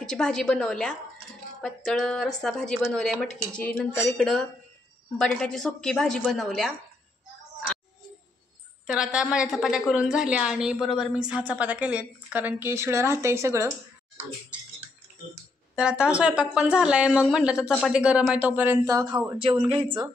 मटकीची भाजी बनवल्या, पातळ रस्सा भाजी बनवल्या मटकीची. नंतर इकडं बटाट्याची सुक्की भाजी बनवल्या. तर आता माझ्या चपात्या करून झाल्या आणि बरोबर मी 6 चपात्या केल्यात, कारण की शिळं राहतंय सगळं. तर आता स्वयंपाक पण झालाय. मग म्हटलं तर चपाती गरम आहे तोपर्यंत जेवून घ्यायचं.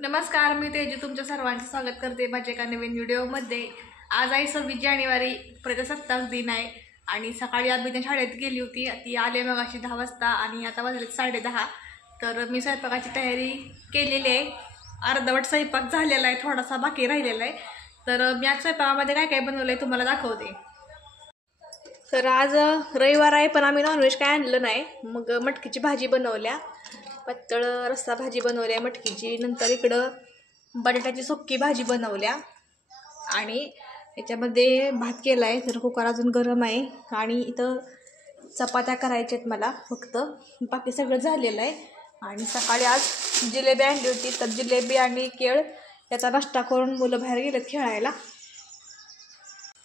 नमस्कार, मी तेजू तुमच्या सर्वांचं स्वागत करते माझ्या एका नवीन व्हिडिओमध्ये. आज आहे 26 जानेवारी, प्रजासत्ताक दिन आहे. आणि सकाळी आम्ही शाळेत गेली होती, ती आले मग अशी 10 वाजता आणि आता वाजले 10:30. तर मी स्वयंपाकाची तयारी केलेली आहे. अर्धवट स्वयंपाक झालेला आहे, थोडासा बाकी राहिलेला आहे. तर मी आज स्वयंपाकामध्ये काय काय बनवलं आहे तुम्हाला दाखवते. तर आज रविवार आहे पण आम्ही नॉनव्हेज काय आणलं नाही. मग मटकीची भाजी बनवल्या, पातळ रस्सा भाजी बनवल्या मटकीची. नंतर इकडं बटाट्याची सुक्की भाजी बनवल्या आणि याच्यामध्ये भात केला आहे. तर कुकर अजून गरम आहे आणि इथं चपात्या करायच्या आहेत मला फक्त, बाकी सगळं झालेलं आहे. आणि सकाळी आज जिलेबी आणली होती, तर जिलेबी आणि केळ याचा नाश्ता करून मुलं बाहेर गेलेत खेळायला.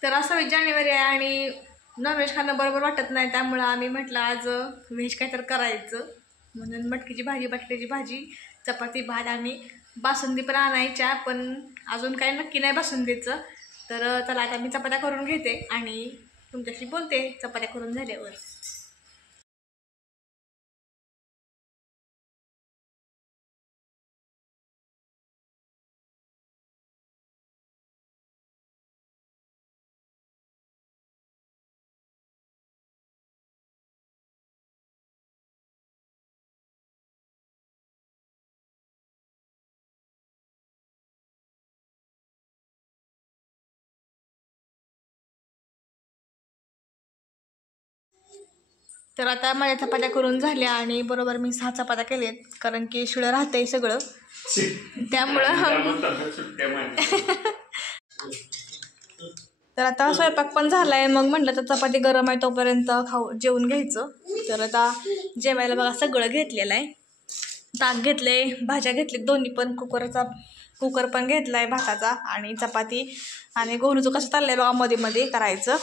तर आज 26 जानेवारी आहे आणि नॉनव्हेज खाणं बरोबर वाटत नाही, त्यामुळं आम्ही म्हटलं आज व्हेज काय तर करायचं. म्हणून मटकीची भाजी, बटाट्याची भाजी, चपाती, भात आणि बासुंदी पण आणायच्या, पण अजून काही नक्की नाही बासुंदीचं. तर चला आता मी चपात्या करून घेते आणि तुमच्याशी बोलते चपात्या करून झाल्यावर. तर आता माझ्या चपात्या करून झाल्या आणि बरोबर मी 6 चपात्या केल्यात, कारण की शिळं राहतंय सगळं, त्यामुळं. तर आता स्वयंपाक पण झालाय. मग म्हटलं तर चपाती गरम आहे तोपर्यंत जेवून घ्यायचं. तर आता जेवायला बघा सगळं घेतलेलं आहे. ताक घेतले, भाज्या घेतले दोन्ही पण, कुकर पण घेतलाय भाताचा आणि चपाती. आणि गोलूचं कसं चाललंय बघा मध्ये मध्ये करायचं.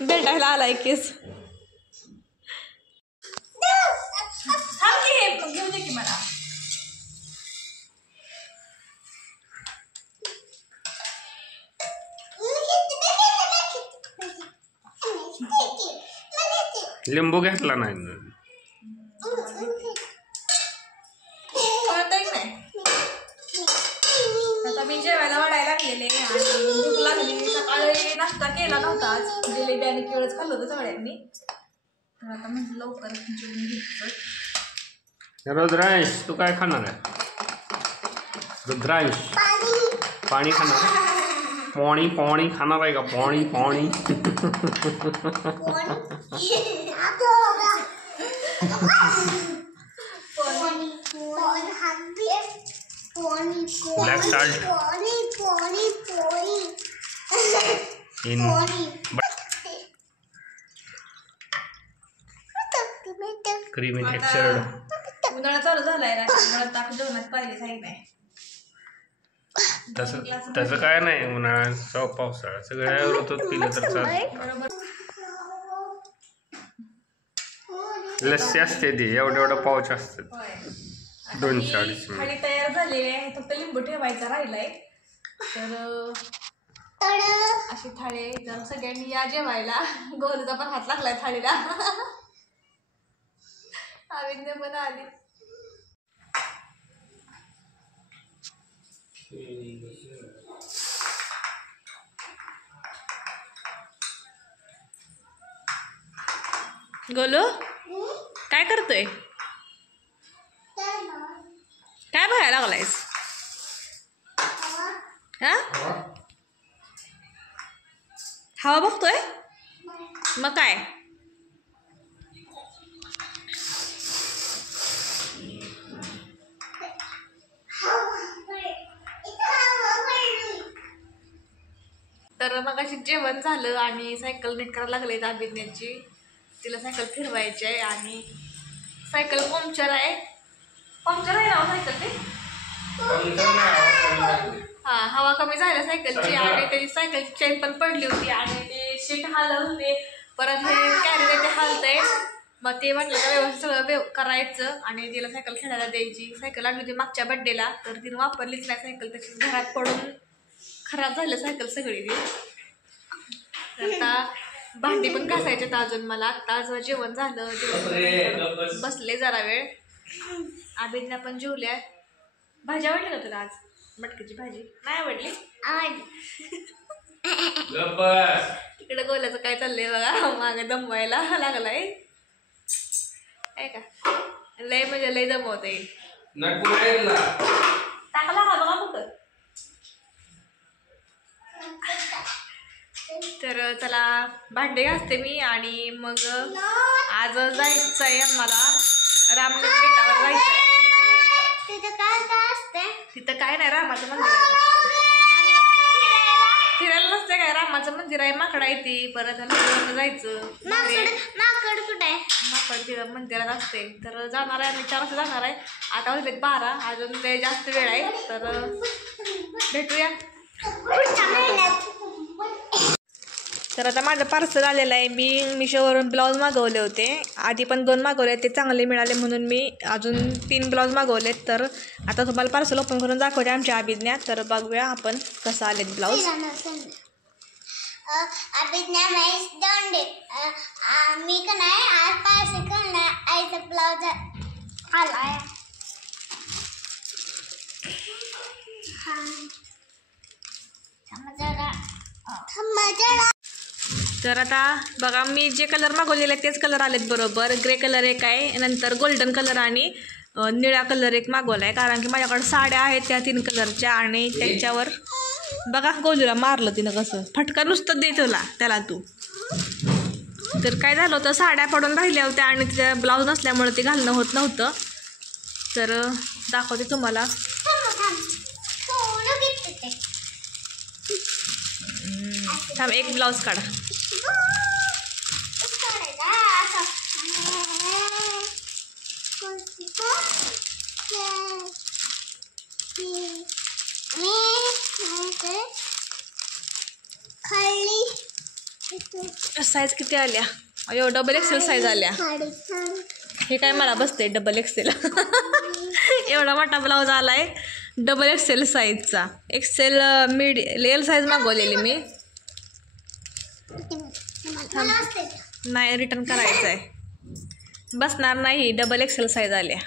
भेटायला आलाय केस. घेऊ दे की मला. लिंबू घेतला नाही. आता मी जेवायला वाढायला लागलेले आणि भूक लागली. सकाळी नाश्ता केला नव्हता, आज जिलेबी आणि केळच खाल्लं होतं सगळ्यांनी. तर आता म्हटलं लवकर जेवून घ्यायचं. रुद्रांश तू काय खाणार आहे? रुद्रांश पाणी खाणार? पाणी खाणार आहे का? पाणी black salt in creamy textured. उन्हाळा चालू झालाय ना, उन्हाळ्यात ताक जेवणात पाहिजे काही नाही. तसं काय नाही, उन्हाळा पावसाळा सगळ्या ऋतूत पिलं तर चालतं. लस्सी असते ती एवढं पाऊच असतात. 2-4 खाली तयार झालेली आहे, फक्त लिंबू ठेवायचा राहिलाय. तर अशी थाळी. जर सगळ्यांनी या जेवायला. गोलूचा पण हात लागलाय थाळीला. अविज्ञ पण आली. गोलू काय करतोय? काय भरायला लागलायस? हा, हवा बघतोय? मग काय? तर मग अशी जेवण झालं आणि सायकल नीट करायला लागले अभिज्ञाची. तिला सायकल फिरवायची आहे आणि सायकल पंक्चर आहे. पंक्चर आहे ना सायकल ते? हा हवा कमी झाल्या सायकलची आणि त्याची सायकलची चेन पण पडली होती आणि ते सीट हालत होते. परत हे कॅरेज ते हालतंय. मग ते म्हटलं तर व्यवस्थित सगळं करायचं आणि तिला सायकल खेळायला द्यायची. सायकल आणली होती मागच्या बड्डेला तर तिने वापरलीच नाही सायकल. तशीच घरात पडून खराब झालं सायकल सगळी ती. आता भांडी पण घासायचे अजून मला. आत्ता जेवण झालं, जेवण बसले जरा वेळ. आबींना पण जेवल्या. भाजी आवडली का तुला आज? मटकीची भाजी नाही आवडली? इकडे गोल्याचं काय चाललंय बघा, मागे दमवायला लागलाय. आहे का लय म्हणजे लय दमवते. टाकला का बघा कुठं. तर चला भांडे घासते मी आणि मग आज जायचं आहे आम्हाला रामलिंग बेटावर जायचंय. तिथं काय नाही, रामाचं मंदिर आहे. फिरायला नसते काय, रामाचं मंदिर आहे. माकड आहे ती. परत जायचं माकड कुठं आहे? माकड तिथं मंदिरात असते. तर जाणार आहे आम्ही 4 वाजता जाणार आहे. आता वाजले 12, अजून ते जास्त वेळ आहे. तर भेटूया. तर आता माझं पार्सल आलेलं आहे. मी मिशोवरून ब्लाऊज मागवले होते. आधी पण 2 मागवले, ते चांगले मिळाले म्हणून मी अजून 3 ब्लाऊज मागवलेत. तर आता तुम्हाला पार्सल ओपन करून दाखवते आमच्या अभिज्ञा. तर बघूया आपण कसं आलेत ब्लाऊज. अभिज्ञा मी का नाही आज पार्सल करणार आईचा ब्लाऊज आलाय. तर आता बघा मी जे कलर मागवलेले आहेत तेच कलर आलेत बरोबर. ग्रे कलर एक आहे, नंतर गोल्डन कलर आणि निळा कलर एक मागवला आहे. कारण की माझ्याकडे साड्या आहेत त्या 3 कलरच्या आणि त्याच्यावर बघा गोलूला मारलं तिनं कसं. फटका नुसतं दे त्याला तू. तर काय झालं होतं, साड्या पडून राहिल्या होत्या आणि तिच्या ब्लाऊज नसल्यामुळे ते घालणं होत नव्हतं. तर दाखवते तुम्हाला. थांब एक ब्लाऊज काढा. साईज किती आल्या? अयो डबल एक्सेल साईज आल्या. हे काय मला बसते डबल एक्सेल. एवढा मोठा ब्लाऊज आलाय डबल एक्सेल साईजचा. एक्सेल एल साईज मागवलेली मी. नाही रिटर्न करायचं आहे, बसणार नाही. डबल एक्सेल साईज आल्या.